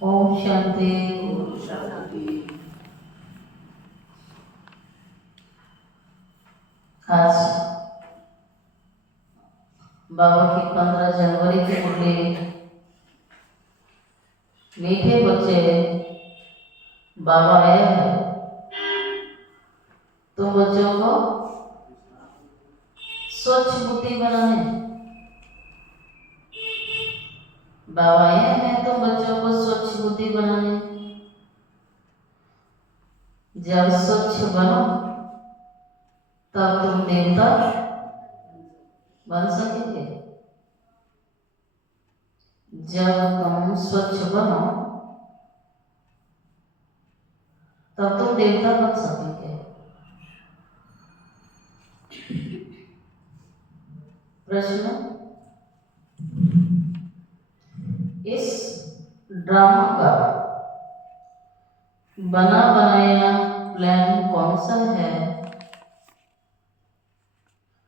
ओम शांति। आज बाबा की 15 जनवरी की मुरली। मीठे बच्चे, बाबा आए हैं तो बच्चों को स्वच्छ बुद्धि बनाने। बाबा आए हैं तो बच्चों को स्वच्छ बुद्धि बनाने। जब स्वच्छ बनो तब तुम देवता बन सकेंगे। जब तुम स्वच्छ बनो तब तुम देवता बन सकेंगे। प्रश्न, इस ड्रामा का बना बनाया प्लान कौन सा है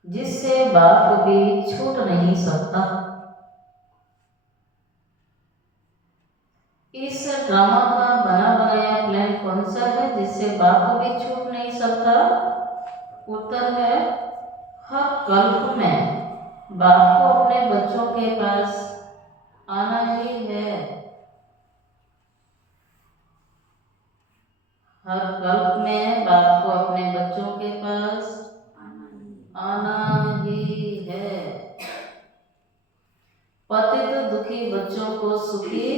जिससे बाप भी छूट नहीं सकता? इस ड्रामा का बना बनाया प्लान कौन सा है जिससे बाप भी छूट नहीं सकता? उत्तर है, हर कल्प में बाप को अपने बच्चों के पास आना ही है। हर कल्प में बाप को अपने बच्चों के पास आना ही है। पतित दुखी बच्चों को सुखी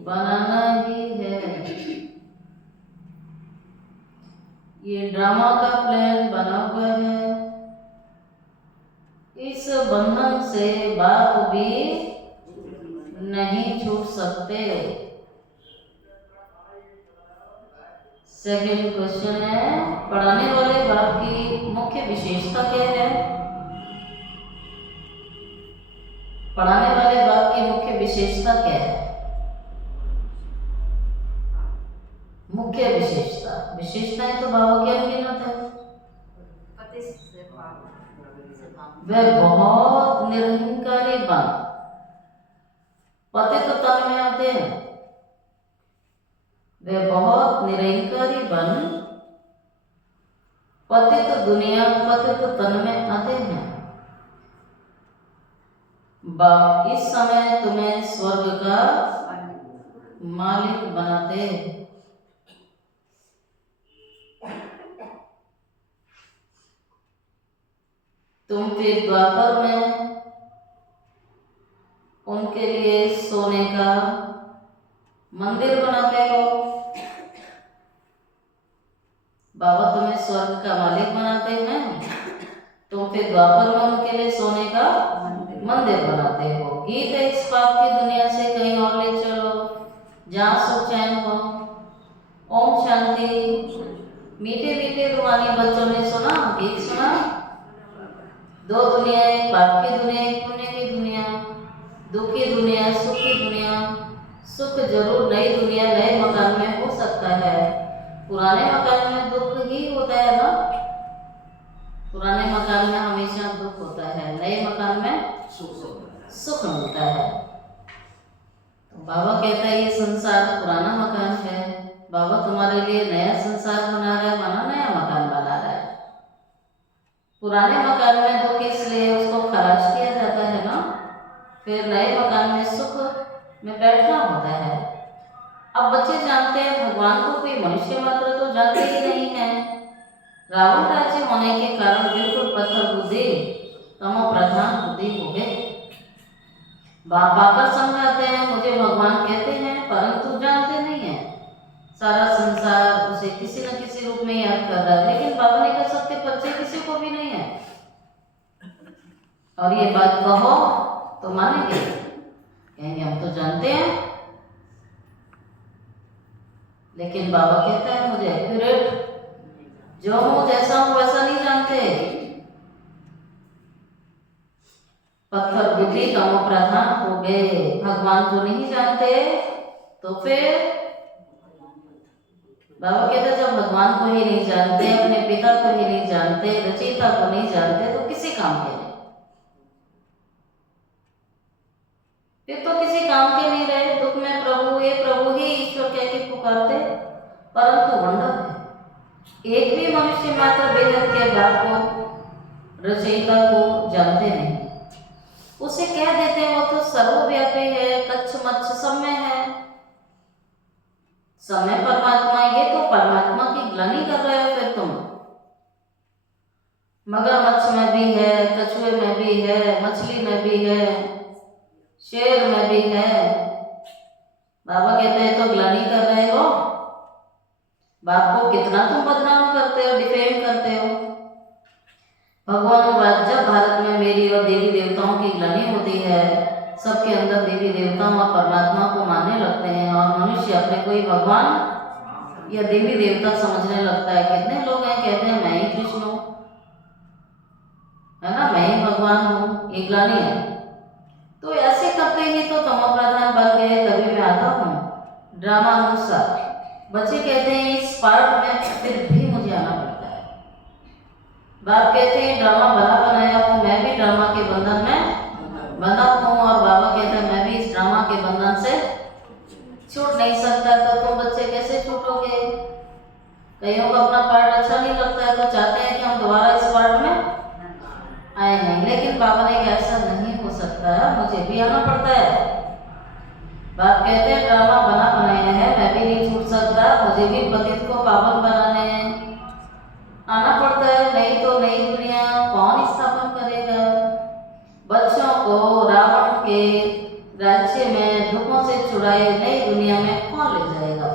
बनाना ही है। ये ड्रामा का प्लान बना हुआ है। इस बंधन से बाप भी नहीं छूट सकते। सेकंड क्वेश्चन है, पढ़ाने वाले बाप की मुख्य विशेषता क्या है? पढ़ाने वाले बाप की मुख्य विशेषता क्या है? मुख्य विशेषताएं तो बाबा की अनगिनत है। वह बहुत निरंकारी बन, पतित तन में आते हैं। वे बहुत निरंकारी बन पतित दुनिया पतित तन में आते हैं। बाप इस समय तुम्हें स्वर्ग का मालिक बनाते। तुम फिर द्वापर में उनके लिए सोने का मंदिर बनाते हो। बाबा तुम्हें स्वर्ग का मालिक बनाते हैं, तो फिर द्वापर में उनके लिए सोने का मंदिर बनाते हो। गीत है, इस पाप की दुनिया से कहीं और ले चलो जहाँ सुख चैन हो। ओम शांति। मीठे मीठे रूहानी बच्चों ने सुना, गीत सुना। दो दुनिया, एक पाप की दुनिया, एक पुण्य की दुनिया। दुखी दुनिया, सुखी दुनिया। सुख जरूर नई दुनिया नए मकान में हो सकता है। पुराने मकान में दुख ही होता है ना। पुराने मकान में हमेशा दुख होता है, नए मकान में सुख मिलता है। तो बाबा कहता है ये संसार पुराना मकान है, बाबा तुम्हारे लिए नया संसार बना रहा है, माना नया मकान बना रहा है। पुराने मकान में दुख इसलिए उसको खराज किया जाता है ना, फिर नए मकान में सुख में बैठना होता है। अब बच्चे जानते हैं भगवान को कोई मनुष्य मात्र तो जानते ही नहीं है। रावण राज्य होने के कारण बिल्कुल पत्थर बुद्धि, तमो प्रधान बुद्धि हो गए। बाप आकर समझाते हैं, मुझे भगवान कहते हैं परंतु जानते नहीं है। सारा संसार उसे किसी न किसी रूप में याद कर रहा है, लेकिन बाबा ने कह सकते परिचय किसी को भी नहीं है। और ये बात कहो तो मानेंगे, कहेंगे हम तो जानते हैं। लेकिन बाबा कहता है मुझे एक्यूरेट जो हूं जैसा हूं वैसा नहीं जानते। पत्थर बुद्धि तमो प्रधान हो गए, भगवान को नहीं जानते। तो फिर बाबा कहते जब भगवान को ही नहीं जानते, अपने पिता को ही नहीं जानते, रचयिता को नहीं जानते, तो किसी काम के नहीं। फिर तो किसी काम के नहीं रहे। दुख में प्रभु ये पुकारते, परंतु वंडर है, एक भी मनुष्य मात्र बेहद के बाप को, रचयिता को जानते नहीं। उसे कह देते वो तो सर्वव्यापी है, कच्छ मच्छ सब में है। समय परमात्मा, ये तो परमात्मा की ग्लानि कर रहे हो फिर तुम। मगरमच्छ में भी है, कछुए में भी है, मछली में भी है, शेर में भी है। बाबा कहते हैं तो ग्लानि कर रहे हो। बाप को कितना तुम बदनाम करते हो, डिफेम करते हो। भगवान जब भारत में मेरी और देवी देवताओं की ग्लानि होती है, सबके अंदर देवी देवताओं और परमात्मा को मानने लगते हैं और मनुष्य अपने को ही भगवान या देवी देवता समझने लगता है। कितने लोग हैं कहते हैं मैं ही कृष्ण हूँ, है ना, मैं ही भगवान हूँ, ये ग्लानि है। तो ऐसे करते ही तो तमो प्रधान बन गए। तभी मैं आता हूँ ड्रामा अनुसार। बच्चे कहते हैं इस पार्ट में फिर भी मुझे आना पड़ता है। बाप कहते हैं ड्रामा बना बनाया हूँ, मैं भी ड्रामा के बंधन में बंधा हूँ। और बाबा कहते हैं मैं भी इस ड्रामा के बंधन से छूट नहीं सकता। तो तुम बच्चे कैसे छूटोगे? कईयों को अपना पार्ट अच्छा नहीं लगता है तो चाहते हैं कि हम दोबारा इस पार्ट में आए नहीं, लेकिन बाबा ने कहा ऐसा नहीं हो सकता है, मुझे भी आना पड़ता है। बाप कहते हैं ड्रामा बना बनाया है, मैं भी नहीं छूट सकता, मुझे भी पतित को पावन बनाने आना पड़ता है, नहीं तो नई दुनिया कौन स्थापन करेगा? बच्चों को रावण के राज्य में दुखों से छुड़ाए नई दुनिया में कौन ले जाएगा?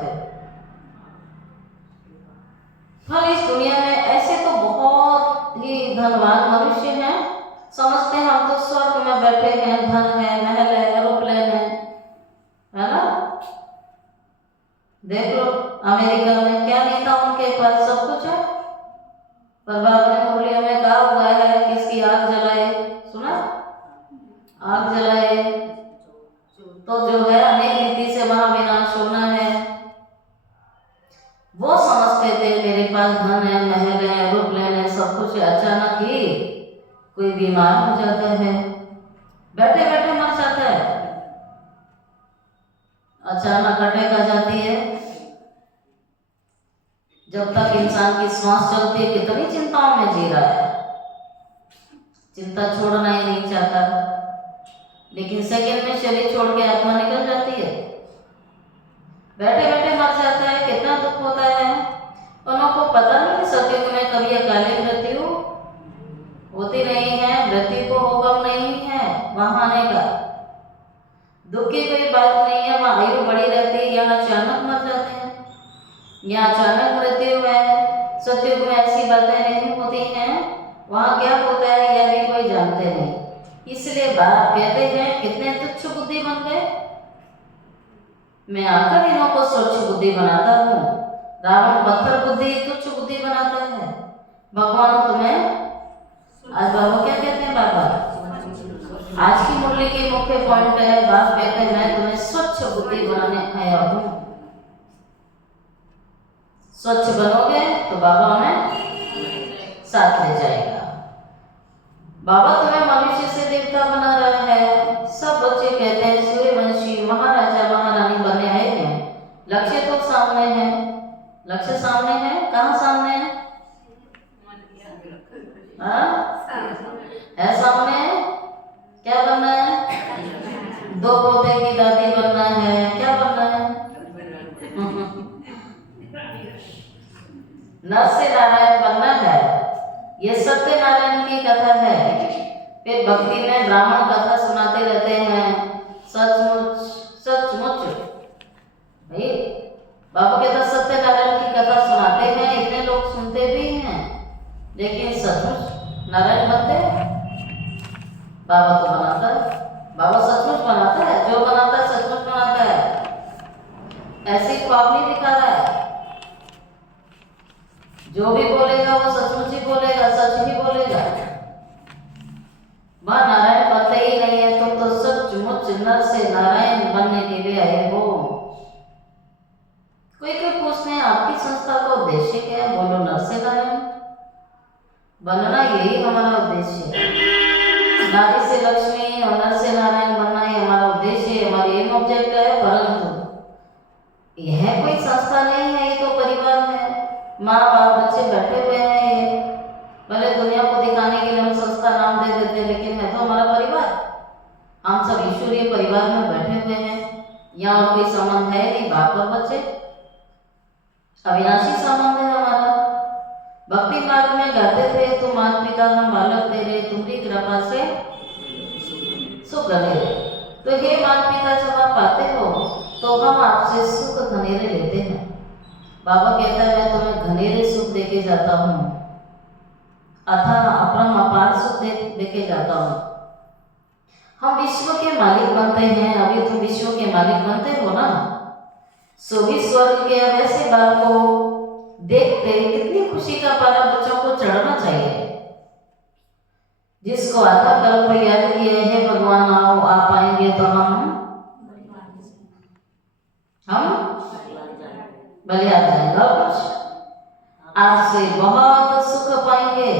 फिर इस दुनिया में ऐसे तो बहुत ही धनवान मनुष्य हैं, समझते हैं हम तो स्वर्ग में बैठे हैं, धन है, महल है, एरोप्लेन है ना। देख लो अमेरिका में क्या नेता, उनके पास सब कुछ है। पर बाबा ने मुरलिया में कहा हुआ है किसकी आग जलाए, सुना? आग जलाए तो जो है अनेक रीति से महाविनाश होना है। वो समझते थे मेरे पास धन है, महल है, एरोप्लेन है, सब कुछ है। अचानक ही कोई बीमार हो जाता है, बैठे बैठे मर जाता है, अचानक अटैक आ जाती है। जब तक इंसान की सांस चलती है कितनी चिंताओं में जी रहा है, चिंता छोड़ना ही नहीं चाहता, लेकिन सेकंड में शरीर छोड़ के आत्मा निकल जाती है, बैठे बैठे मर जाता है। कितना दुख होता है। उनको पता नहीं सत्युग में कभी अकाली मृत्यु होती नहीं है, मृत्यु को हुक्म नहीं है वहां आने का। दुख की कोई बात नहीं है, वहां आयु बड़ी रहती है, यहाँ अचानक मर जाते हैं, यहाँ अचानक मृत्यु है। सत्युग में ऐसी बातें नहीं होती हैं, वहां क्या होता है यह भी कोई जानते नहीं। इसलिए बाप कहते हैं कितने तुच्छ बुद्धि बन गए। मैं आकर इन्हों को स्वच्छ बुद्धि बनाता हूँ। रावण पत्थर बुद्धि तुच्छ बुद्धि बनाता है, भगवान तुम्हें आज बाबा क्या कहते हैं? बाबा आज की मुरली की मुख्य पॉइंट है, बाप कहते हैं मैं तुम्हें स्वच्छ बुद्धि बनाने आया हूँ। स्वच्छ बनोगे तो बाबा हमें साथ ले जाएगा। बाबा तुम्हें मनुष्य से देवता बना रहा है। सब बच्चे कहते हैं सूर्यवंशी महाराजा महारानी बने आए हैं। लक्ष्य तो सामने है, लक्ष्य सामने है। कहाँ सामने है? है सामने। क्या बनना है? दो पोते की दादी बनना है। क्या बनना है? नर से नारायण बनना है। ये सत्यनारायण की कथा है। फिर भक्ति में ब्राह्मण कथा सुनाते रहते हैं, सचमुच सचमुच भाई बाबा कहता सत्यनारायण की कथा सुनाते हैं, इतने लोग सुनते भी हैं, लेकिन सचमुच नारायण बनते? बाबा तो बनाता है, बाबा सचमुच बनाता है, जो बनाता है सचमुच बनाता है, ऐसी ख्वाब नहीं दिखा रहा है। जो भी बोलेगा वो सचमुच ही बोलेगा, सच ही बोलेगा। वह नारायण बनते ही नहीं है, तुम तो सचमुच नर से नारायण बनने के लिए आए हो। कोई कोई पूछते हैं आपकी संस्था का उद्देश्य क्या है? बोलो नर से नारायण बनना, यही हमारा उद्देश्य है। नारी से लक्ष्मी और नर से नारायण बनना ही हमारा उद्देश्य है, हमारी एम ऑब्जेक्ट है। परंतु यह कोई संस्था माँ बाप बच्चे बैठे हुए हैं, ये भले दुनिया को दिखाने के लिए हम संस्था नाम दे देते हैं, लेकिन है तो हमारा परिवार। हम सब ईश्वरीय परिवार में बैठे हुए हैं। यहाँ और कोई संबंध है नहीं, बाप और बच्चे अविनाशी संबंध है हमारा। भक्ति मार्ग में गाते थे, तुम माता पिता हम बालक तेरे, तुम्हारी कृपा से सुख घनेरे। तो हे माता पिता, जब आप आते हो तो हम आपसे सुख घनेरे लेते हैं। बाबा कहता है मैं तुम्हें घनेरे सुख देके जाता हूँ, अथाह अपरम अपार सुख देके जाता हूँ। हम विश्व के मालिक बनते हैं। अभी तुम विश्व के मालिक बनते हो ना, सो भी स्वर्ग के वैसे बात को देखते कितनी खुशी का पारा बच्चों को चढ़ना चाहिए। जिसको आधा कल्प याद किए हैं भगवान आओ आप आएंगे तो हम भले आ जाएगा कुछ, आपसे बहुत सुख पाएंगे।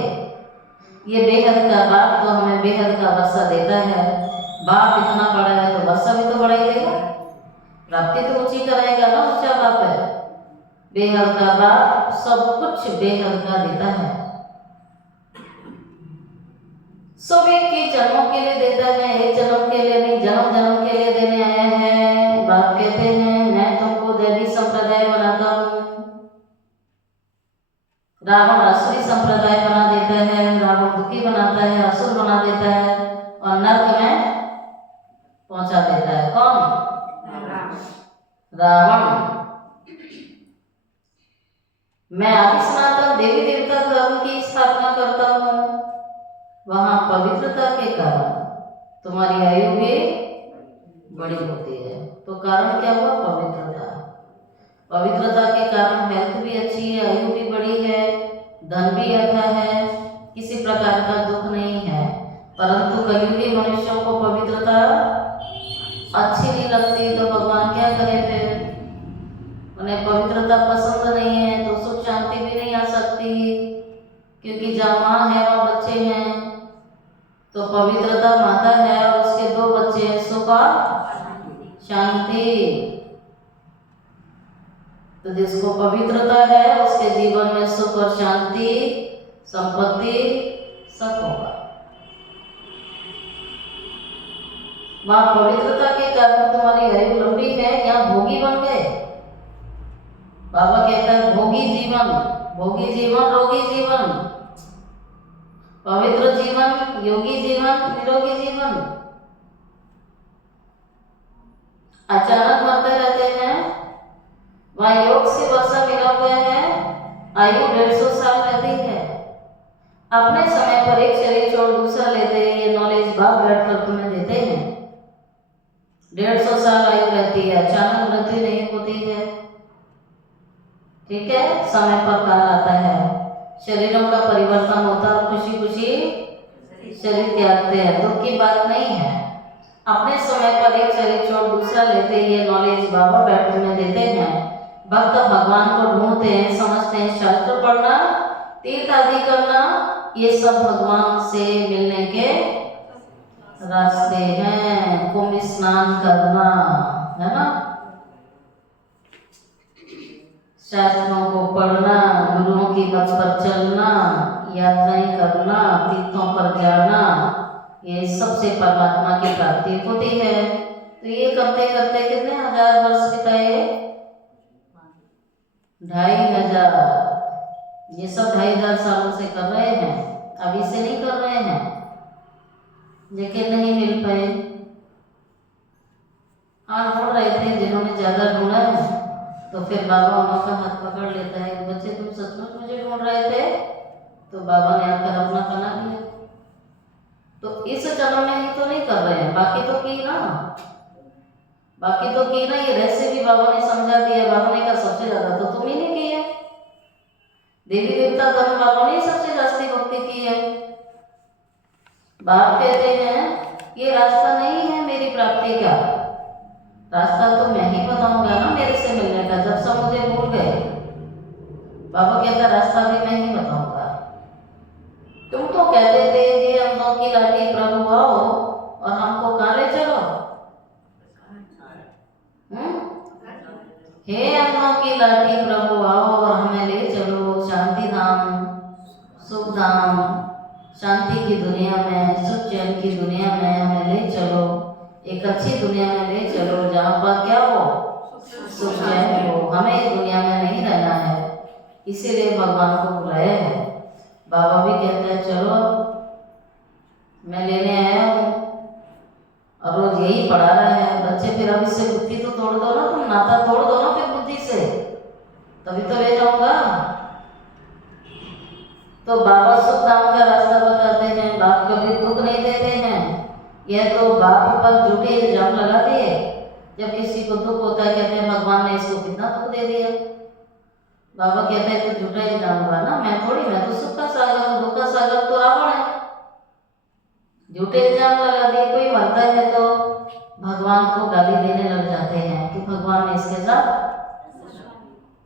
ये बेहद का बाप तो हमें बेहद का वर्षा देता है। बाप इतना बड़ा है तो वर्षा भी तो बड़ा ही देगा, प्राप्ति तो ऊंची कराएगा ना, ऊंचा बाप है। बेहद का बाप सब कुछ बेहद का देता है। सब एक के जन्मों के लिए देता है, एक जन्म के लिए नहीं, जन्म जन्म के लिए देने आया है। बाप कहते हैं मैं तुमको दैवी संप्रदाय बनाता हूँ। रावण असुरी संप्रदाय बना देता है, रावण दुखी बनाता है, असुर बना देता है और नर्क में पहुंचा देता है। कौन? रावण। मैं आदि सनातन देवी देवता धर्म की स्थापना करता हूँ। वहां पवित्रता के कारण तुम्हारी आयु भी बड़ी होती है। तो कारण क्या हुआ? पवित्रता। पवित्रता के कारण हेल्थ भी अच्छी है, आयु भी बड़ी है, धन भी अच्छा है, किसी प्रकार का दुख नहीं है। परंतु कलयुगी मनुष्यों को पवित्रता अच्छी नहीं लगती, तो भगवान क्या करे फिर? उन्हें पवित्रता पसंद नहीं है तो सुख शांति भी नहीं आ सकती, क्योंकि जहाँ माँ है वहाँ बच्चे हैं। तो पवित्रता माता है और उसके दो बच्चे हैं, सुख और शांति। तो जिसको पवित्रता है उसके जीवन में सुख और शांति, संपत्ति सब होगा। वहां पवित्रता के कारण तुम्हारी आयु लंबी है, यहाँ भोगी बन गए। बाबा कहता है भोगी जीवन, भोगी जीवन, रोगी जीवन, पवित्र जीवन, योगी जीवन, निरोगी जीवन। अचानक मरते रहते हैं। वहाँ योग से वर्षा मिला हुआ है, आयु 150 साल रहती है। अपने समय पर एक शरीर छोड़ दूसरा लेते हैं, ये नॉलेज बाप बैठकर तुम्हें देते हैं। 150 साल आयु रहती है, अचानक मृत्यु नहीं होती है। ठीक है, समय पर काल आता है, शरीरों का परिवर्तन होता है, खुशी खुशी शरीर त्यागते हैं, दुख की बात नहीं है। अपने समय पर एक शरीर छोड़ दूसरा लेते, ये नॉलेज बाबा बैठ में देते हैं। भक्त भगवान को ढूंढते हैं, समझते हैं, शास्त्र पढ़ना, तीर्थ आदि करना, ये सब भगवान से मिलने के रास्ते हैं। कुंभ स्नान करना है ना, शास्त्रों को पढ़ना, गुरुओं की पथ पर चलना, यात्राएं करना, तीर्थों पर जाना, ये सबसे परमात्मा की प्राप्ति होती है। तो ये करते करते कितने हजार वर्ष बिताए? 2500। ये सब 2500 सालों से कर रहे हैं, अभी से नहीं कर रहे हैं, लेकिन नहीं मिल पाए। हाँ, ढूंढ रहे थे, जिन्होंने ज्यादा ढूंढा है तो फिर बाबा उनका हाथ पकड़ लेता है। बच्चे तुम सचमुच मुझे ढूंढ रहे थे? तो बाबा ने आकर अपना बना दिया। तो इस जन्म में ही तो नहीं कर रहे हैं, बाकी तो की ना, बाकी तो की ना। ये रहस्य भी बाबा ने समझा दिया। बाबा ने कहा सबसे ज्यादा तो तुम ही ने की है, देवी देवता धर्म वालों ने सबसे जास्ती भक्ति की है। बाप कहते हैं ये रास्ता नहीं है मेरी प्राप्ति का, रास्ता तो मैं ही बताऊंगा ना मेरे से मिलने का। जब सब मुझे भूल गए, बाबा कहता रास्ता भी मैं ही बताऊंगा। तुम तो कहते थे हे अंधों की लाठी प्रभु आओ और हमको कहाँ ले चलो? हे अंधों की लाठी प्रभु आओ और हमें ले चलो सुख धाम, शांति की दुनिया में, सुख चैन की दुनिया में हमें ले चलो। एक अच्छी दुनिया में ले चलो जहाँ पर क्या हो, सुख चैन हो। हमें इस दुनिया में नहीं रहना है, इसीलिए भगवान को बुलाया है। बाबा भी कहते हैं चलो मैं लेने आया हूँ, और रोज यही पढ़ा रहा है बच्चे। फिर अब इससे बुद्धि तो तोड़ दो ना, तुम नाता तोड़ दो ना फिर बुद्धि से, तभी तो ले जाऊंगा। तो बाबा सुख धाम का रास्ता बताते हैं, बाप कभी दुख नहीं देते हैं। यह तो बाप पर झूठे इल्जाम लगा दिए। जब किसी को दुख होता है कहते हैं भगवान ने इसको कितना दुख दे दिया। बाबा कहते हैं तो झूठा इल्जाम हुआ ना, मैं थोड़ी, मैं तो सुख का सागर हूँ, दुख का सागर तो रावण है। झूठे इल्जाम लगा दिए। कोई मरता है तो भगवान को गाली देने लग जाते हैं कि भगवान ने इसके साथ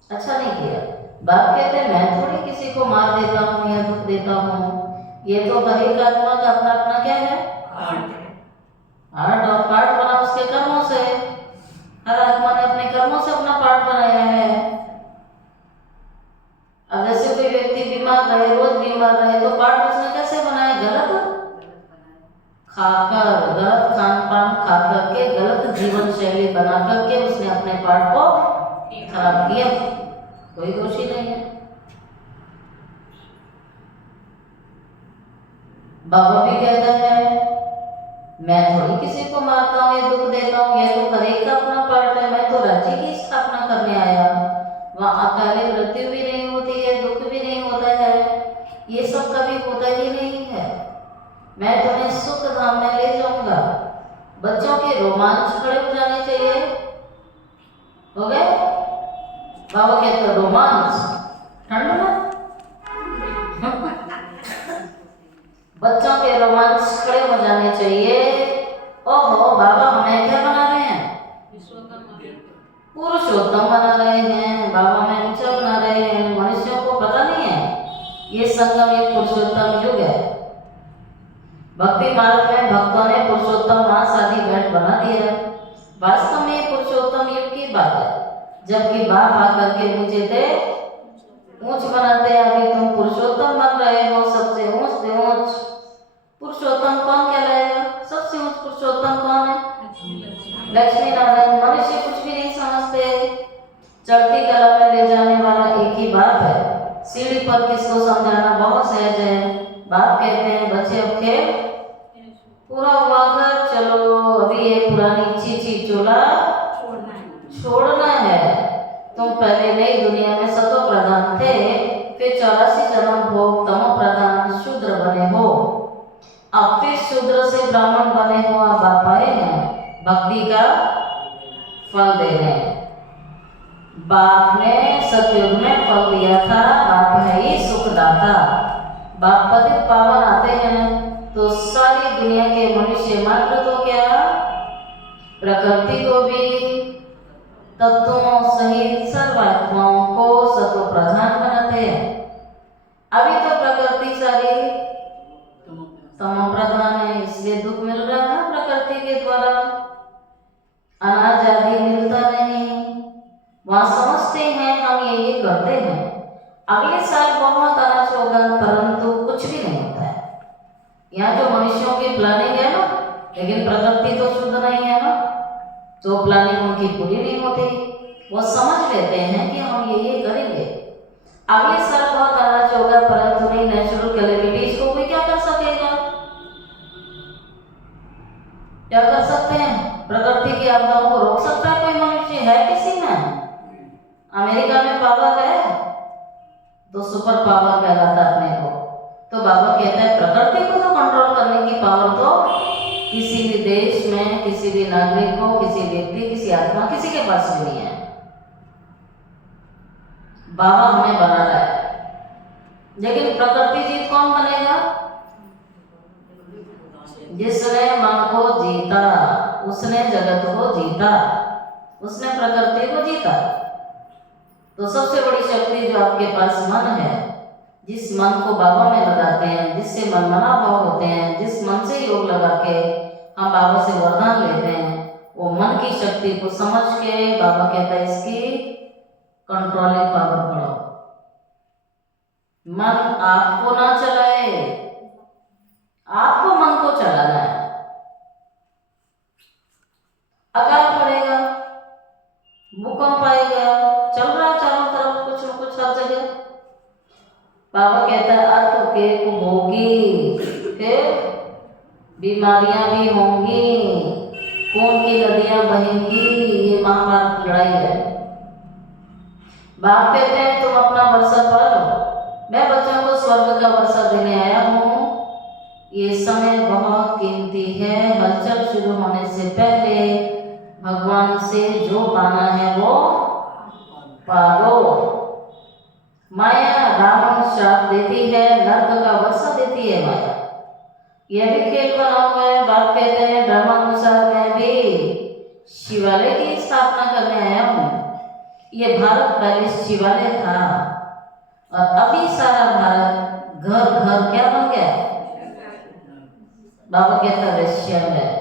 अच्छा नहीं किया। बाप कहते हैं मैं थोड़ी किसी को मार देता हूँ या दुख देता हूँ, ये तो हर एक आत्मा का अपना अपना क्या है, हार्ट, और पार्ट बना उसके कर्मों से। हर आत्मा ने अपने कर्मों से अपना पार्ट बनाया है। अब जैसे कोई व्यक्ति बीमार रहे, रोज बीमार रहे, तो पार्ट उसने कैसे बनाया, गलत खाकर, गलत खान पान खा करके, गलत जीवन शैली बना करके उसने अपने पार्ट को खराब किया। कोई दोषी नहीं है। बाबा भी कहता है मैं थोड़ी किसी को मारता हूँ या दुख देता हूँ, ये तो हर एक का अपना पार्ट है। मैं तो राज्य की स्थापना करने आया, वहाँ अकाले मृत्यु भी नहीं होती है, दुख भी नहीं होता है, ये सब कभी होता ही नहीं है। मैं तुम्हें सुख धाम में ले जाऊंगा। बच्चों के रोमांच खड़े हो जाने चाहिए, हो गए। बाबा कहते रोमांच ठंड में बच्चों के रोमांच खड़े हो जाने चाहिए। ओहो बाबा हमें क्या बना रहे हैं, पुरुषोत्तम बना रहे हैं। बाबा हमें ऊंचा बना रहे हैं। मनुष्यों को पता नहीं है ये संगम एक पुरुषोत्तम युग है। भक्ति मार्ग में भक्तों ने पुरुषोत्तम मास आदि बैठ बना दिया। वास्तव में पुरुषोत्तम युग की बात है, जबकि बाप आकर के मुझे दे ऊंच बनाते हैं। अभी तुम पुरुषोत्तम बन रहे हो, सबसे ऊंच से ऊंच पुरुषोत्तम कौन कहलाएगा? सबसे ऊंच पुरुषोत्तम कौन है? लक्ष्मी नारायण। मनुष्य कुछ भी नहीं समझते। चढ़ती कला में ले जाने वाला एक ही बाप है। सीढ़ी पर किसको समझाना बहुत सहज है। बाप कहते हैं बच्चे अब खेल पूरा हुआ कर चलो, अभी ये पुरानी चीची चोला छोड़ना है। तुम पहले नई दुनिया में सतो प्रधान थे, फिर 84 जन्म भोग तमो प्रधान शूद्र बने हो, अब फिर शूद्र से ब्राह्मण बने हो। अब बाप आए हैं भक्ति का फल देने। बाप ने सतयुग में फल दिया था, बाप है ही सुखदाता। बाप पतित पावन आते हैं तो सारी दुनिया के मनुष्य मात्र तो क्या, प्रकृति को भी तत्वों सहित सर्वात्माओं को सतो प्रधान बनाते हैं। अभी तो प्रकृति सारी तमो प्रधान है, इसलिए दुख मिल रहा है ना प्रकृति के द्वारा। अनाज आदि मिलता नहीं, वहाँ समझते हैं हम ये करते हैं, अगले साल बहुत अनाज होगा, परंतु कुछ भी नहीं होता है। यहाँ जो मनुष्यों की प्लानिंग है ना, लेकिन प्रकृति तो शुद्ध नहीं है ना, तो प्लानिंग उनकी पूरी नहीं होती। वो समझ लेते हैं कि हम ये करेंगे, अगले साल बहुत अनाज होगा, परंतु नहीं नेचुरल कैलेमिटीज को कोई क्या कर सकेगा? क्या कर सकते हैं? प्रकृति की आपदाओं को रोक सकता है कोई मनुष्य? है किसी में? अमेरिका में पावर है तो सुपर पावर कहलाता अपने को। तो बाबा कहता है प्रकृति को तो कंट्रोल करने की पावर तो किसी भी देश में, किसी भी नागरिक को, किसी व्यक्ति, किसी आत्मा, किसी के पास भी नहीं है। बाबा हमें बना रहा है, लेकिन प्रकृति जीत कौन बनेगा? जिसने मन को जीता, उसने जगत को जीता, उसने प्रकृति को जीता। तो सबसे बड़ी शक्ति जो आपके पास मन है, जिस मन को बाबा में लगाते हैं, जिससे मनमना भाव होते हैं, जिस मन से योग लगा के हम बाबा से वरदान लेते हैं, वो मन की शक्ति को समझ के बाबा कहता है इसकी कंट्रोलिंग पावर बढ़ाओ। मन आपको ना चलाए, आपको मन को चलाना है। अकाल पड़ेगा, भूकंप आएगा, चल रहा है चारों तरफ कुछ न कुछ हर जगह। बाबा कहता है अर्थ के कुभोगी, फिर बीमारियां भी होंगी, खून की नदियां बहेंगी। ये महाभारत की लड़ाई है। बाप कहते हैं तुम अपना वर्षा पढ़ो, मैं बच्चों को स्वर्ग का वर्षा देने आया हूँ। ये समय बहुत कीमती है। हलचल शुरू होने से पहले भगवान से जो पाना है वो पालो। माया रावण श्राप देती है, नर्क का वर्षा देती है माया। यह भी खेल बना हुआ है। बाप कहते हैं धर्मानुसार मैं भी शिवालय की स्थापना करने आया हूँ। ये भारत पहले शिवालय था और अभी सारा भारत घर घर क्या बन गया? बाबा कहता वेश्यालय।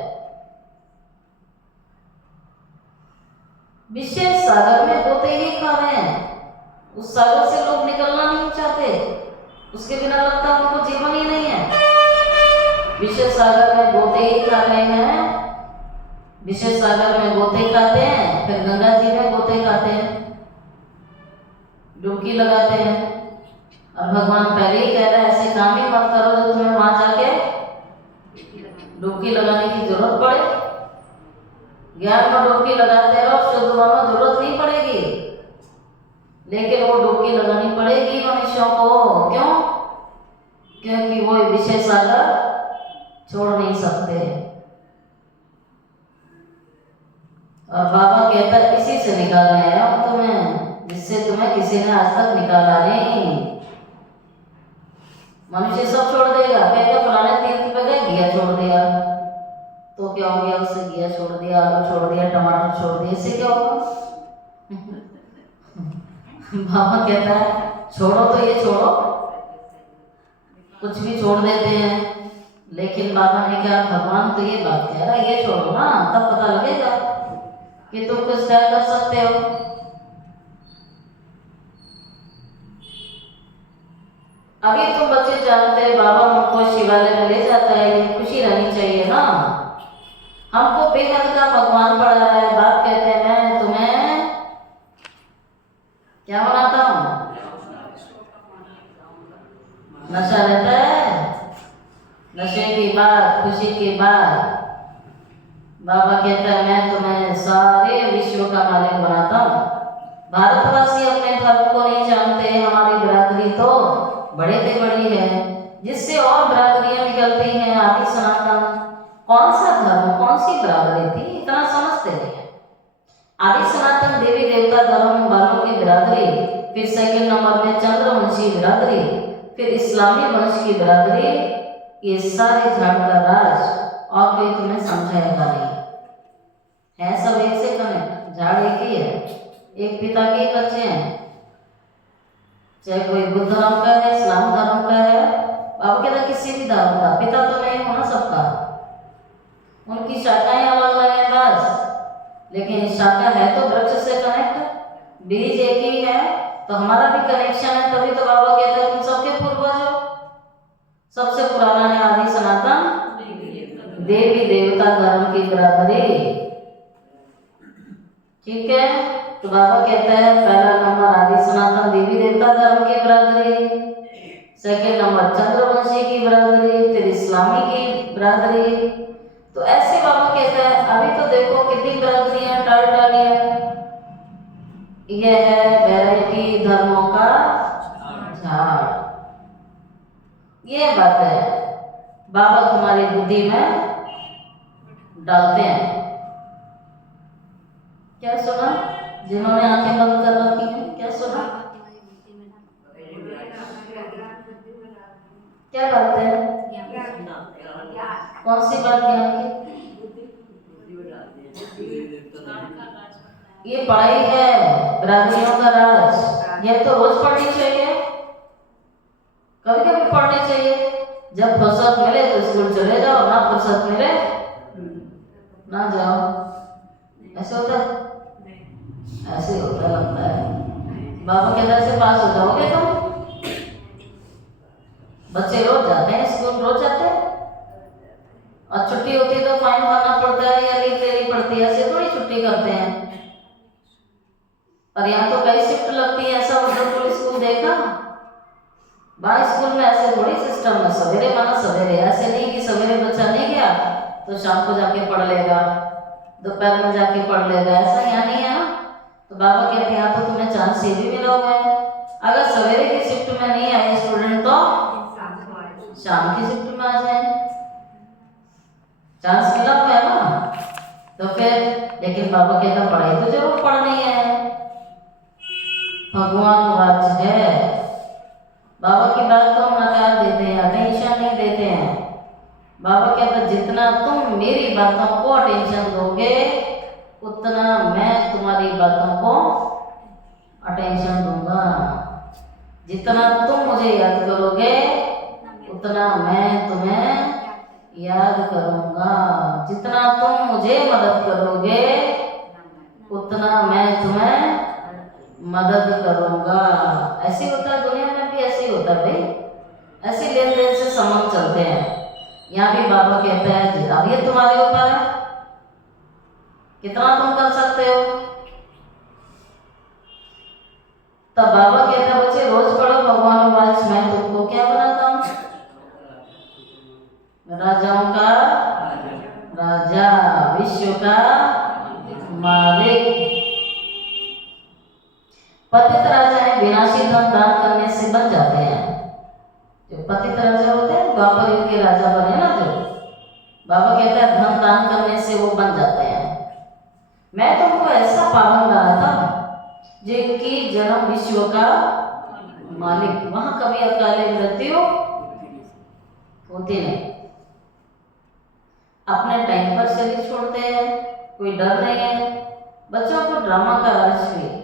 विशेष सागर में गोते ही खा रहे हैं। उस सागर से लोग निकलना नहीं चाहते, उसके बिना लगता उनको जीवन ही नहीं है। विशेष सागर में गोते ही खा रहे हैं, विशेष सागर में गोते खाते हैं, फिर गंगा जी में गोते खाते हैं, डुबकी लगाते हैं। और भगवान पहले ही कह रहा है ऐसे काम ही मत करो जो तुम्हें वहां जाके डुबकी लगाने की जरूरत पड़े। ज्ञान में डुबकी लगाते रहो, शुद्ध में जरूरत नहीं पड़ेगी, लेकिन वो डुबकी लगानी पड़ेगी मनुष्यों को। क्यों? क्योंकि वो विषय सागर छोड़ नहीं सकते। और बाबा कहता है इसी से निकालने आया हूं तुम्हें, जिससे तुम्हें किसी ने आज तक निकाला नहीं। मनुष्य सब छोड़ देगा, कहेगा फलाने तीर्थ पे गए घिया छोड़ दिया, तो क्या हो गया? उससे घिया छोड़ दिया, आलू छोड़ दिया, टमाटर छोड़ दिया, इससे क्या होगा? बाबा कहता है छोड़ो तो ये छोड़ो, कुछ भी छोड़ देते हैं। लेकिन बाबा ने कहा भगवान तो ये बात कह रहा है, ये छोड़ो ना, तब पता लगेगा कि तुम कुछ क्या कर सकते हो। अभी तुम बच्चे जानते हैं बाबा हमको शिवालय में ले जाता है, ये खुशी रहनी चाहिए ना। हमको बेहद का भगवान पढ़ा रहा है। बाप कहते हैं मैं तुम्हें क्या बनाता हूँ? नशा रहता है, नशे की बात, खुशी की बात। बाबा कहता है मैं तुम्हें सारे विश्व का मालिक बनाता हूँ। भारतवासी अपने धर्म को नहीं जानते। हमारी बिरादरी तो बड़े से बड़ी है, जिससे और बिरादरियां निकलती हैं। आदि सनातन कौन सा धर्म, कौन सी बिरादरी थी, इतना समझते नहीं है। आदि सनातन देवी देवता धर्म वालों की बिरादरी, फिर सेकंड नंबर में चंद्रवंशी बिरादरी, फिर इस्लामी वंश की बिरादरी। ये सारे झाड़ का राज और कोई तुम्हें समझाएगा नहीं है। सब एक से कनेक्ट, झाड़ एक ही है, एक पिता के बच्चे हैं। चाहे कोई बुद्ध धर्म का है, इस्लाम धर्म का है, बाबा कहता किसी भी धर्म का, पिता तो नहीं होना सबका। उनकी शाखाएं अलग अलग है बस, लेकिन शाखा है तो वृक्ष से कनेक्ट, बीज एक ही है, तो हमारा भी कनेक्शन है। तभी तो बाबा कहता है तुम सबके पूर्वज हो। सबसे पुराना है आदि सनातन देवी देवता धर्म की बिरादरी। ठीक है, तो बाबा कहता है पहला नंबर आदि सनातन देवी देवता धर्म की बिरादरी, सेकंड नंबर चंद्रवंशी की बिरादरी, फिर इस्लामी की बिरादरी। तो ऐसे बाबा कहता है अभी तो देखो कितनी बिरादरियां टाल टाली है। यह है वैरायटी धर्मों का झाड़। ये बात है बाबा तुम्हारी बुद्धि में डालते हैं। क्या सुना? जिन्होंने आंखें बंद कर रखी हैं क्या सुना? क्या डालते हैं? कौन सी बात ज्ञान की? ये पढ़ाई है बिरादरियों का राज। ये तो रोज पढ़नी चाहिए, कभी कभी पढ़नी चाहिए। जब फुर्सत मिले तो स्कूल चले जाओ, ना फुर्सत मिले ना जाओ। ऐसे होता है? ऐसे होता लगता है। बाबा के दर से पास हो जाओगे तुम? बच्चे रोज जाते हैं स्कूल, रोज जाते हैं। और छुट्टी होती है तो फाइन भरना पड़ता है या लीव लेनी पड़ती है, ऐसे थोड़ी छुट्टी करते हैं। और यहाँ तो कई शिफ्ट लगती है, ऐसा वंडरफुल स्कूल देखा। बाहर स्कूल में ऐसे थोड़ी सिस्टम है, सवेरे माना सवेरे, ऐसे नहीं कि सवेरे बच्चा नहीं गया तो शाम को जाके पढ़ लेगा, दोपहर में जाके पढ़ लेगा, ऐसा यहाँ नहीं है ना। तो बाबा कहते हैं यहाँ तो तुम्हें चांस ये भी मिला हुआ है, अगर सवेरे की शिफ्ट में नहीं आए स्टूडेंट तो शाम की शिफ्ट में आ जाए, चांस मिला हुआ है ना। तो फिर लेकिन बाबा कहता पढ़ाई तो जरूर पढ़नी है, भगवान राज है। बाबा की बात को हम नकार देते हैं, अटेंशन नहीं देते हैं। बाबा कहता जितना तुम मेरी बातों को अटेंशन दोगे उतना मैं तुम्हारी बातों को अटेंशन दूंगा। जितना तुम मुझे याद करोगे उतना मैं तुम्हें याद करूंगा। जितना तुम मुझे मदद करोगे उतना मैं तुम्हें मदद करूंगा। ऐसे होता है, दुनिया में भी ऐसे ही होता है भाई, ऐसे लेन देन से संबंध चलते हैं। यहाँ भी बाबा कहता है अब ये तुम्हारे ऊपर है, कितना तुम कर सकते हो। तब बाबा कहता है बच्चे रोज पढ़ो भगवान वाच, मैं तुमको क्या बनाता हूँ, राजाओं का राजा, विश्व का मालिक। पतित राजा है, विनाशी धन दान करने से बन जाते हैं। जो पतित राजा होते हैं, द्वापर युग के राजा बने ना जो, बाबा कहता है धन दान करने से वो बन जाते हैं। मैं तुमको ऐसा पावन बनाता हूँ जिनकी जन्म विश्व का मालिक, वहां कभी अकाले मृत्यु होती नहीं, अपने टाइम पर शरीर छोड़ते हैं, कोई डर नहीं है। बच्चों को ड्रामा का रहस्य भी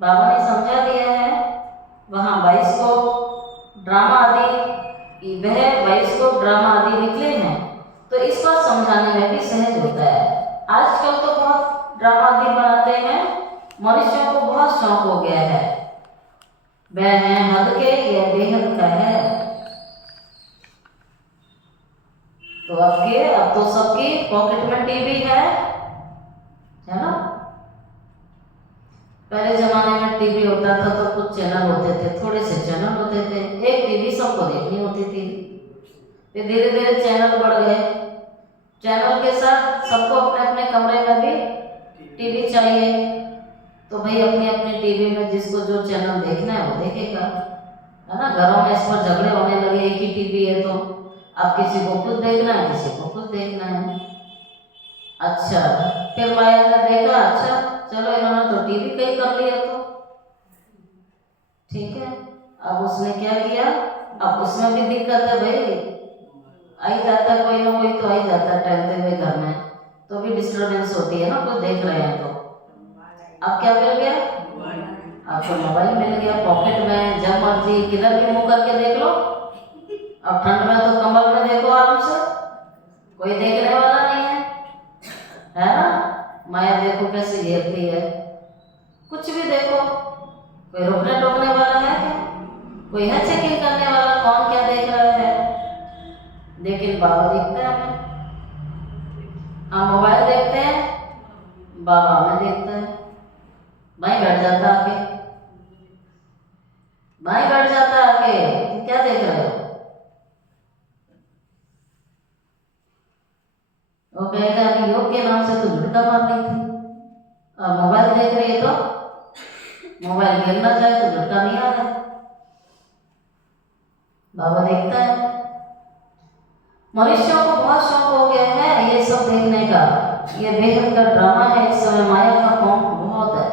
बाबा ने समझा दिया है। वहाँ 22 को ड्रामा आदि, वह 22 को ड्रामा आदि निकले हैं, तो इसको समझाने में भी सहज होता है। आजकल तो बहुत ड्रामा आदि बनाते हैं, मनुष्यों को बहुत शौक हो गया है, वह है हद के, यह बेहद का है। तो अब तो सबकी पॉकेट में टीवी है ना। पहले जमाने में टीवी होता था तो कुछ चैनल होते थे, थोड़े से चैनल होते थे, एक टीवी सबको देखनी होती थी। फिर धीरे धीरे चैनल बढ़ गए, चैनल के साथ सबको अपने अपने कमरे में भी टीवी चाहिए। तो भाई अपनी अपनी टीवी में जिसको जो चैनल देखना है वो देखेगा, है ना। घरों में इस पर झगड़े होने लगे, एक ही टीवी है तो अब किसी को कुछ देखना है, किसी को कुछ देखना है। अच्छा, फिर माया ने देखा अच्छा चलो इन्होंने तो टीवी कहीं कर लिया तो ठीक है। अब उसने क्या किया, अब उसमें भी दिक्कत है भाई, आई जाता कोई ना कोई तो आई जाता है टहलते हुए घर में, तो भी डिस्टर्बेंस होती है ना, कुछ देख रहे हैं तो। अब क्या मिल गया, आपको मोबाइल मिल गया पॉकेट में, जब मर्जी किधर भी मुंह करके देख लो। अब ठंड में तो कमर में देखो आराम से, कोई देखने वाला नहीं है ना। माया देखो कैसे घेरती है, कुछ भी देखो, कोई रोकने टोकने वाला है क्या, कोई है चेकिंग करने वाला, कौन क्या देख रहा है। लेकिन बाबा देखता है हमें, हम मोबाइल देखते हैं, बाबा हमें देखता है। भाई बैठ जाता आके, भाई बैठ जाता आके, क्या देख रहे हो। वो कहेगा कि योग के नाम से तो झुटका मार रही थी, अब मोबाइल देख रही है तो मोबाइल गिरना चाहे तो झुटका नहीं आ रहा। बाबा देखता है। मनुष्यों को बहुत शौक हो गया है ये सब देखने का, ये बेहद का ड्रामा है। इस समय माया का कौन बहुत है,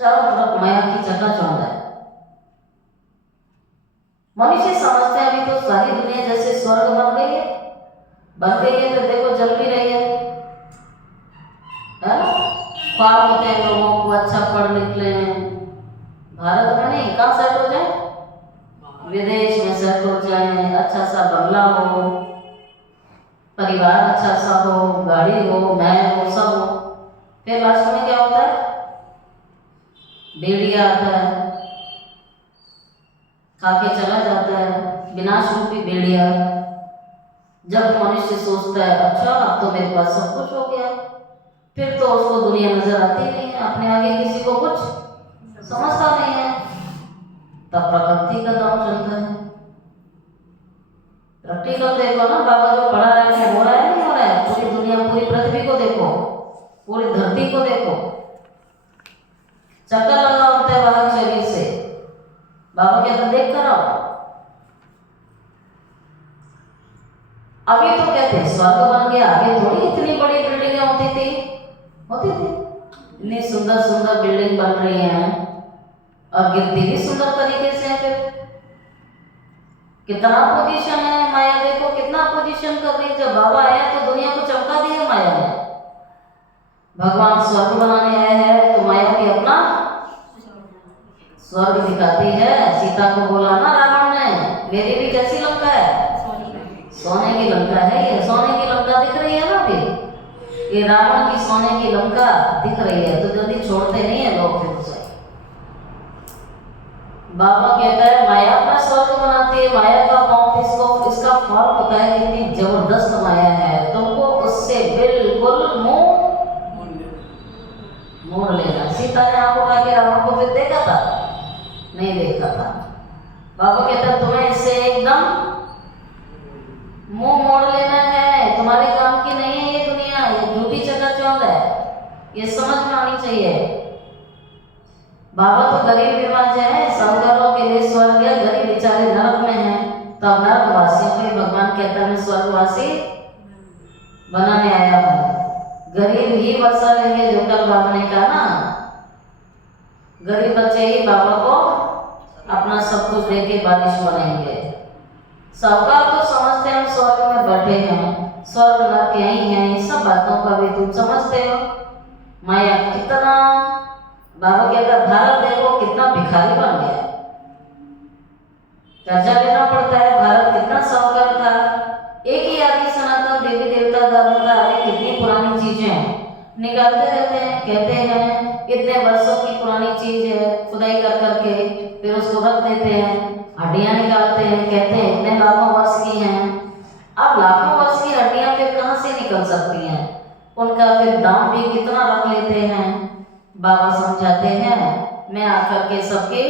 चारों तरफ माया की चकाचौंध है। मनुष्य समझते हैं अभी तो सारी दुनिया जैसे स्वर्ग बन गई है, तो देखो जल भी रही है ना। ख्वाब होते हैं लोगों को अच्छा पढ़ लिख लें, भारत में नहीं, कहाँ सेट हो जाए, विदेश में सेट हो जाए, अच्छा सा बंगला हो, परिवार अच्छा सा हो, गाड़ी हो, महल हो, सब हो। फिर लास्ट में क्या होता है, भेड़िया आता है, खा के चला जाता है, विनाश रूपी भेड़िया। जब मनुष्य सोचता है अच्छा अब तो मेरे पास सब कुछ हो गया, फिर तो उसको दुनिया नजर आती नहीं है, अपने आगे किसी को कुछ समझता नहीं है, तब प्रकृति का दाव चलता है। प्रैक्टिकल देखो ना, बाबा जो पढ़ा रहा है हो रहा है नहीं हो रहा है? पूरी दुनिया, पूरी पृथ्वी को देखो, पूरी धरती को देखो, चक्कर लगा होता है बाहर शरीर से। बाबा कहते देख कर आओ। अभी तो कहते हैं स्वर्ग बन गया, आगे थोड़ी इतनी बड़ी बिल्डिंगें होती थी। इतनी सुंदर सुंदर बिल्डिंग बन रही हैं और गिरती भी सुंदर तरीके से। फिर कितना पोजीशन है माया, देखो कितना पोजीशन कर रही है। जब बाबा आया तो दुनिया को चमका दी है माया ने। भगवान स्वर्ग बनाने आए हैं तो माया भी अपना स्वर्ग दिखाती है। सीता को बोला ना रावण ने, मेरी भी कैसी लंका है? सोने की लंका है। ये सोने की लंका दिख रही है ना अभी, ये रावण की सोने की लंका दिख रही है, तो जल्दी छोड़ते नहीं है लोग फिर उसे। बाबा कहता है माया अपना स्वर्ग बनाती है। माया का पाप इसका फल पता है कितनी जबरदस्त माया है। तुमको उससे बिल्कुल मोड़ लेना। सीता ने आंखों उठा के रावण को फिर देखा था? नहीं देखा था। बाबा कहता है तुम्हें इससे एकदम मुंह मोड़ लेना है, तुम्हारे काम की नहीं है ये दुनिया, ये झूठी चकाचौंध है, ये समझ में आनी चाहिए। बाबा तो गरीब विराज है, शंकरों के लिए स्वर्ग है, गरीब बेचारे नरक में हैं। तब नरकवासियों को भगवान कहता है मैं स्वर्गवासी बनाने आया हूँ। गरीब ही वर्षा लेंगे, जो कल बाबा ने कहा ना, गरीब बच्चे ही बाबा को अपना सब कुछ दे के बारिश बनाएंगे। साहूकार तो समझते हैं हम स्वर्ग में बैठे हैं, स्वर्ग नरक यही है, इन सब बातों का भी तुम समझते हो। माया कितना, बाबा कहता भारत देखो कितना भिखारी बन गया, कर्जा लेना पड़ता है। भारत कितना साहूकार था, एक ही आदि सनातन देवी देवता धर्म का आदि कितनी पुरानी चीजें निकालते रहते हैं। कहते हैं इतने वर्षों की पुरानी चीज है, खुदाई कर करके फिर उसको रख देते हैं, हड्डियां निकालते हैं, कहते हैं इतने लाखों वर्ष की हैं। अब लाखों वर्ष की हड्डियां फिर कहाँ से निकल सकती हैं? उनका फिर दाम भी कितना रख लेते हैं। बाबा समझाते हैं मैं आकर के सबके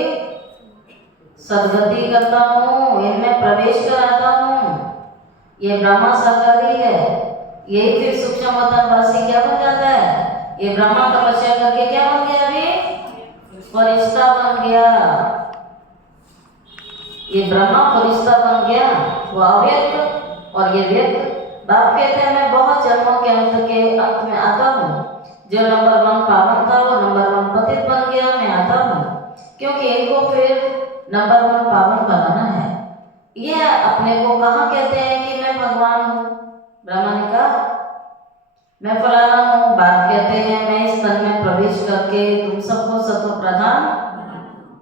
सदगति करता हूँ, इनमें प्रवेश कराता हूँ। ये ब्रह्मा साकारी है, यही फिर सूक्ष्म वासी क्या बन जाता है? ये ब्रह्मा तपस्या करके क्या बन गया? अभी फरिश्ता बन गया। ये ब्रह्मा फरिश्ता बन गया, वो अव्यक्त और ये व्यक्त। बाप कहते हैं मैं बहुत जन्मों के अंत में आता हूँ। जो नंबर 1 पावन था वो नंबर 1 पतित बन गया। मैं आता हूँ क्योंकि इनको फिर नंबर 1 पावन बनाना है। ये अपने को कहाँ कहते हैं कि मैं भगवान हूँ? ब्रह्मा ने कहा मैं फलाना हूँ। बाप कहते हैं मैं इस तन में प्रवेश करके तुम सबको सत्व प्रधान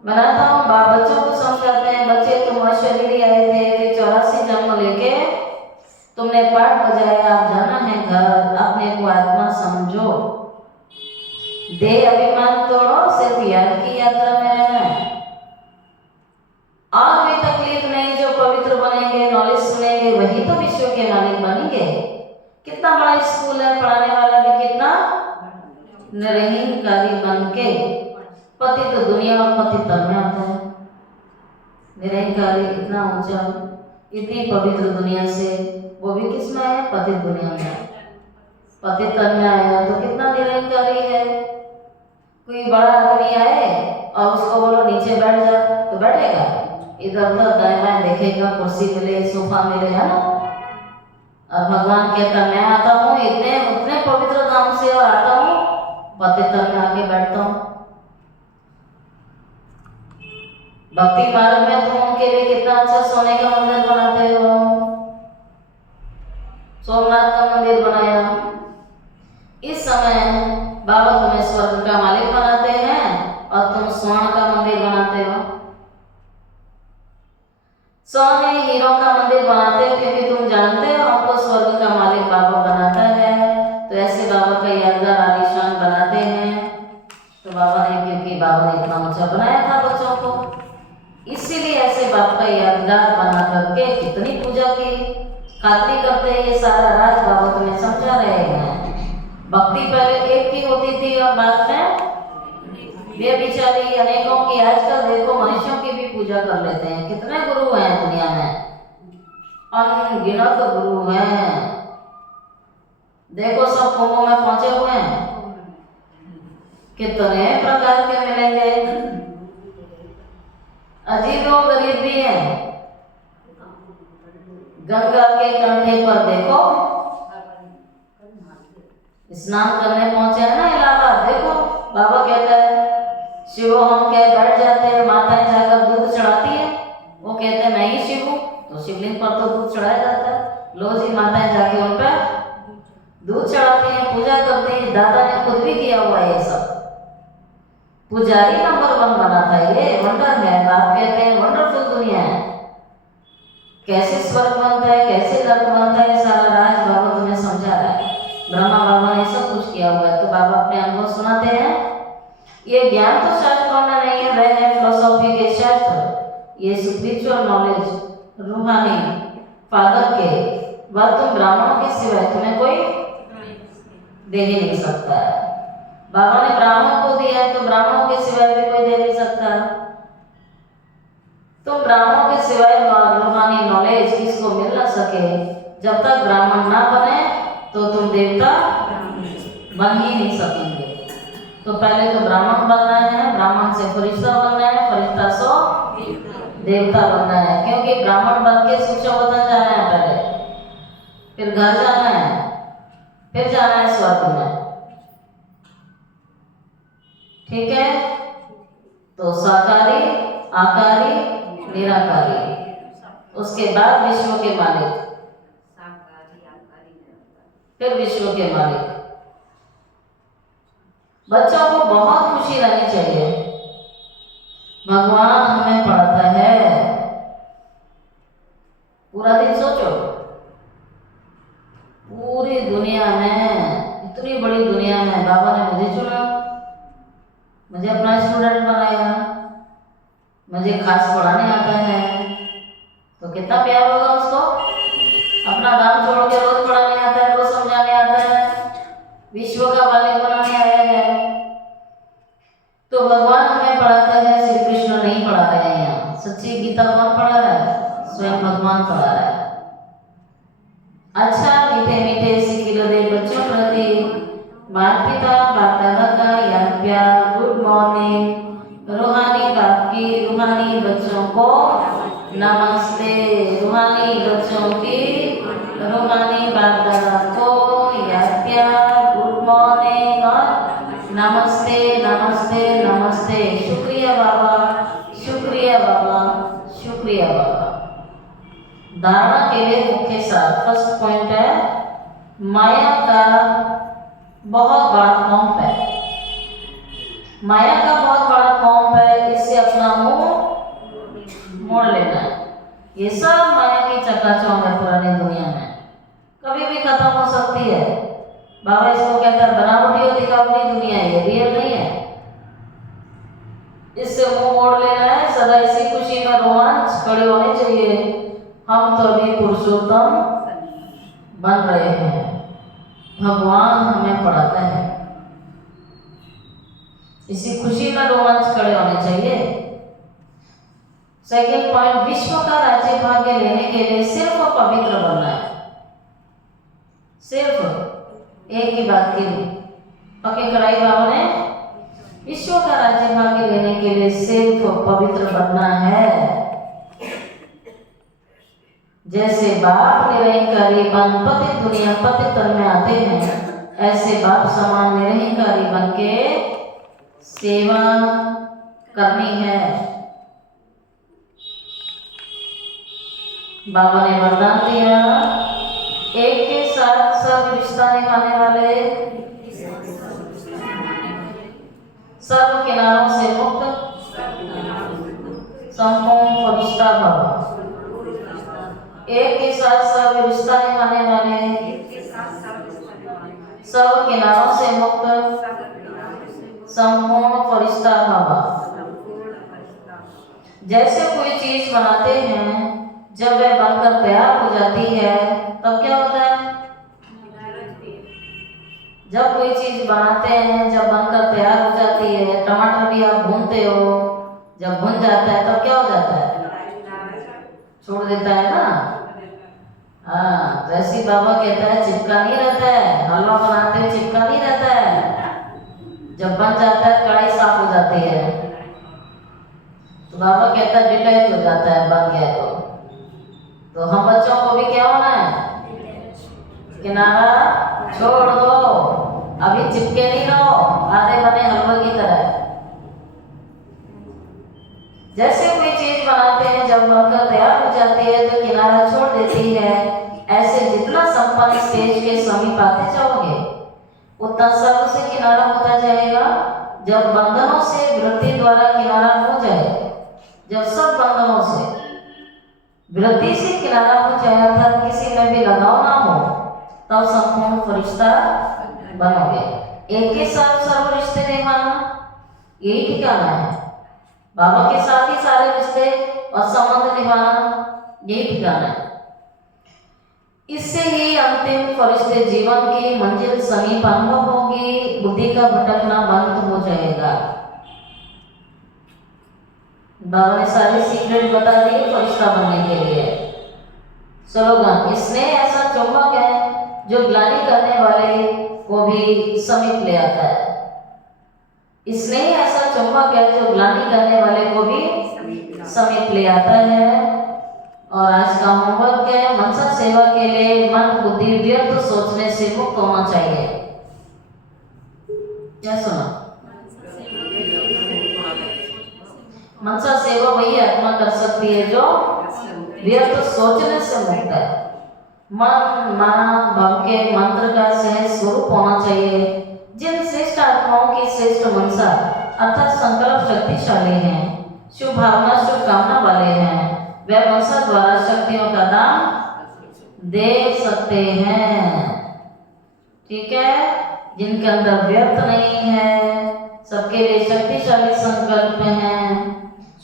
बनाता हूँ। बाप बच्चों को समझाते हैं बच्चे तुम अशरीरी आए थे, फिर 84 जन्म लेके तुमने पाठ बजाया, अब जाना है घर, अपने को आत्मा समझो, देह अभिमान तोड़ो, सिर्फ याद की यात्रा में रहना है। और कोई तकलीफ नहीं, जो पवित्र बनेंगे, नॉलेज सुनेंगे, वही तो विश्व के मालिक बनेंगे। कितना बड़ा स्कूल है, पढ़ाने वाला भी कितना निरंकारी बन के पतित तो दुनिया और पतित तन में आता है। निरंकारी इतना ऊंचा, इतनी पवित्र दुनिया से, वो भी किस में आया? पतित दुनिया में, पतित तन में आया तो कितना निरंकारी है। कोई बड़ा आदमी आए और उसको बोलो नीचे बैठ जा तो बैठेगा? इधर उधर दाएं बाएं देखेगा, कुर्सी मिले, सोफा मिले, है ना। और भगवान कहता मैं आता हूँ इतने उतने पवित्र धाम से और आता हूँ पतित तन में आके बैठता हूँ। भक्ति मार्ग में तुम उनके लिए कितना अच्छा सोने का मंदिर बनाते हो। सोमनाथ का मंदिर बनाया। इस समय बाबा तुम्हें स्वर्ग का मालिक बनाते हैं और तुम स्वर्ण का मंदिर बनाते हो। सोने हीरो का मंदिर बनाते हो क्योंकि तुम जानते हो हमको स्वर्ग का मालिक बाबा बनाता है। तो ऐसे बाबा का यादगार आलीशान बनाते हैं। तो बाबा ने, क्योंकि बाबा ने इतना ऊंचा बनाया था बच्चों को, इसीलिए ऐसे बाप का यादगार बना करके कितनी पूजा की खातरी करते हैं। ये सारा राज बाबा तुम्हें समझा रहे हैं। भक्ति पहले एक की होती थी और बाद में वे बिचारी अनेकों की। आजकल देखो मनुष्यों की भी पूजा कर लेते हैं। कितने गुरु हैं दुनिया में, अनगिनत गुरु हैं। देखो सब कुंभों में पहुंचे हुए हैं, कितने प्रकार के मिलेंगे। अजीबो गरीब भी हैं। गंगा के कंठे पर देखो स्नान करने पहुंचे हैं ना इलाहाबाद। देखो बाबा कहता है शिवो हम कह बैठ जाते हैं, माताएं जाकर दूध चढ़ाती है। वो कहते हैं मैं ही शिव हूँ, तो शिवलिंग पर तो दूध चढ़ाया जाता है। लो जी माताएं जाके उन पर दूध चढ़ाती हैं, पूजा करती हैं। दादा ने खुद भी किया हुआ है ये सब। पुजारी नंबर 1 बना था। ये वंडर है। बाप कहते हैं वंडरफुल दुनिया है। कैसे स्वर्ग बनता है, कैसे नरक बनता है, सारा राज बाबा तुम्हें समझा रहा है। ब्रह्मा बाबा ने सब कुछ किया हुआ है। तो बाबा अपने अनुभव सुनाते हैं। ये ज्ञान तो शास्त्रों में नहीं है, वह है फिलोसॉफी के शास्त्र। ये स्पिरिचुअल नॉलेज रूहानी फादर के वह तुम ब्राह्मणों के सिवाय तुम्हें कोई दे ही नहीं सकता है। बाबा ने ब्राह्मणों को दिया है तो ब्राह्मणों के सिवाय भी कोई दे नहीं सकता। तुम ब्राह्मणों के सिवाय रूहानी नॉलेज किसको मिल ना सके। जब तक ब्राह्मण ना बने तो तुम देवता बन ही नहीं सकेंगे। तो पहले तो ब्राह्मण बनना है, ब्राह्मण से फरिश्ता बनना है, फरिश्ता से देवता बनना है। क्योंकि ब्राह्मण बन के शिक्षा वतन जाना है पहले, फिर घर जाना है, फिर जाना है स्वर्ग में। ठीक है। तो साकारी, आकारी, निराकारी, उसके बाद विश्व के मालिक, फिर विश्व के मालिक। बच्चों को बहुत खुशी रहनी चाहिए। भगवान हमें पढ़ाता है। पूरा दिन सोचो, पूरी दुनिया में, इतनी बड़ी दुनिया में बाबा ने मुझे चुना, मुझे अपना स्टूडेंट बनाया, मुझे खास पढ़ाने आता है। तो कितना प्यार होगा उसको। अपना दाम छोड़ के रोज पढ़ाने आता है, रोज समझाने आता है, विश्व का मालिक बनाने आया है। तो भगवान हमें पढ़ाता है, श्री कृष्ण नहीं पढ़ा रहे हैं। यहाँ सच्ची गीता कौन पढ़ा रहा है? स्वयं भगवान पढ़ा रहा है। अच्छा मीठे मीठे सिखिलो दे बच्चों प्रति माता पिता बाप दादा का याद प्यार। Good morning. रूहानी बाप की रूहानी बच्चों को नमस्ते। रूहानी बच्चों की रूहानी बाप दादा को याद प्यार। गुड मॉर्निंग और नमस्ते नमस्ते नमस्ते। शुक्रिया बाबा, शुक्रिया बाबा, शुक्रिया बाबा। धारणा के लिए मुख्य सार। फर्स्ट पॉइंट है माया का बहुत बड़ा कॉम्प है। माया का बहुत बड़ा कॉम्प है, इससे अपना मुंह मोड़ लेना है। ये सब माया की चकाचौंध है पुरानी दुनिया में, कभी भी खत्म हो सकती है। बाबा इसको कहता है बनावटी और दिखावटी दुनिया है, ये रियल नहीं है। इससे मुंह मोड़ लेना है। सदा इसी खुशी में रोमांच खड़े होने चाहिए। हम तो अभी पुरुषोत्तम बन रहे हैं। भगवान हमें पढ़ाता है, इसी खुशी में रोमांच खड़े होने चाहिए। सेकेंड पॉइंट, विश्व का राज्य भाग्य लेने के लिए सिर्फ पवित्र बनना है। सिर्फ एक ही बात के लिए पक्के कड़ाई बाबा ने विश्व का राज्य भाग्य लेने के लिए सिर्फ पवित्र बनना है। जैसे बाप निरंकारी बन पति दुनिया पति तन में आते हैं, ऐसे बाप समान निरंकारी बन के सेवा करनी है। बाबा ने वरदान दिया, एक के साथ सब रिश्ता निभाने वाले, सब किनारों से मुक्त, संपूर्ण फरिश्ता भव। एक के साथ सब रिश्ता निभाने वाले, सब किनारों से मुक्त, संपूर्ण फरिश्ता भव। जैसे कोई चीज बनाते हैं, जब वह बनकर तैयार हो जाती है तब क्या होता है? जब कोई चीज बनाते हैं, जब बनकर तैयार हो जाती है, टमाटर भी आप भूनते हो, जब भुन जाता है तब क्या हो जाता है? छोड़ देता है ना। हाँ, तो ऐसी बाबा कहता है चिपका नहीं रहता है, हलवा बनाते हैं चिपका नहीं रहता है, जब बन जाता है कढ़ाई साफ हो जाती है। तो बाबा कहता है डिटेच हो जाता है बन गया तो हम बच्चों को भी क्या होना है? किनारा छोड़ दो, अभी चिपके नहीं रहो आधे बने हलवे की तरह। जैसे कोई चीज बनाते हैं, जब बनकर तैयार हो जाती है तो किनारा छोड़ देती है। ऐसे जितना संपन्न स्टेज के समीप आते जाओगे उतना सब से किनारा होता जाएगा। जब बंधनों से वृत्ति द्वारा किनारा हो जाए, जब सब बंधनों से वृत्ति से किनारा हो जाए, अर्थात किसी में भी लगाव ना हो, तब संपूर्ण फरिश्ता बनोगे। एक के साथ सर्व रिश्ते निभाना यही ठिकाना है। बाबा के साथ ही सारे रिश्ते और संबंध निभाना यही ठिकाना है। इससे ही अंतिम फरिश्ते जीवन की मंजिल समीप अनुभव होगी, बुद्धि का भटकना बंद हो जाएगा। बाबा ने सारी सीक्रेट बता दी फरिश्ता बनने के लिए। स्लोगन, स्नेह ऐसा चुंबक है जो ग्लानि करने वाले को भी समीप ले आता है। स्नेह ऐसा चुंबक है जो ग्लानि करने वाले को भी समीप ले आता है। और आज का होमवर्क है, मनसा सेवा के लिए मन बुद्धि व्यर्थ सोचने से मुक्त होना चाहिए। क्या सुना? मनसा सेवा वही आत्मा कर सकती है जो व्यर्थ सोचने से मुक्त है। मन माना भव के मंत्र का सहज स्वरूप होना चाहिए। जिन श्रेष्ठ आत्माओं की श्रेष्ठ मनसा अर्थात संकल्प शक्तिशाली हैं, शुभ भावना शुभ कामना वाले हैं, वे मनसा द्वारा शक्तियों का दान दे सकते हैं। ठीक है, जिनके अंदर व्यर्थ नहीं है, सबके लिए शक्तिशाली संकल्प हैं,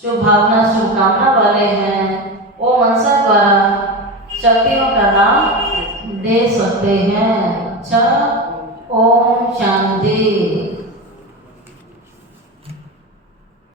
शुभ भावना शुभ कामना वाले हैं, वो मनसा द्वारा शक्तियों का दान दे सकते हैं।